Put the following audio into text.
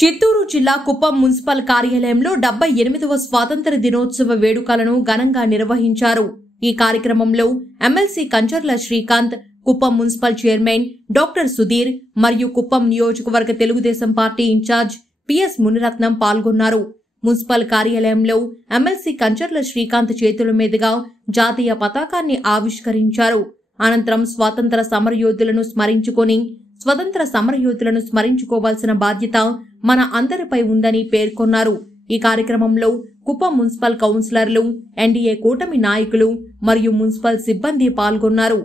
చిత్తూరు జిల్లా కుప్పం మున్సిపల్ కార్యాలయంలో 78వ స్వాతంత్ర దినోత్సవ వేడుకలను ఘనంగా నిర్వహించారు. ఈ కార్యక్రమంలో MLC Kancharla Srikanth, Kuppam municipal chairman doctor Sudheer మరియు కుప్పం నియోజకవర్గ Telugu Desam party incharge PS Muniratnam పాల్గొన్నారు. మున్సిపల్ కార్యాలయంలో ఎమ్మెల్సీ కంచర్ల శ్రీకాంత్ చేతుల మీదుగా జాతీయ పతాకాన్ని ఆవిష్కరించారు. అనంతరం స్వాతంత్ర సమరయోధులను స్మరించుకోవాల్సిన బాధ్యత మన అందరిపై ఉందని పేర్కొన్నారు. ఈ కార్యక్రమంలో కుప్పం మున్సిపల్ కౌన్సిలర్లు, ఎన్డీఏ కూటమి నాయకులు మరియు మున్సిపల్ సిబ్బంది పాల్గొన్నారు.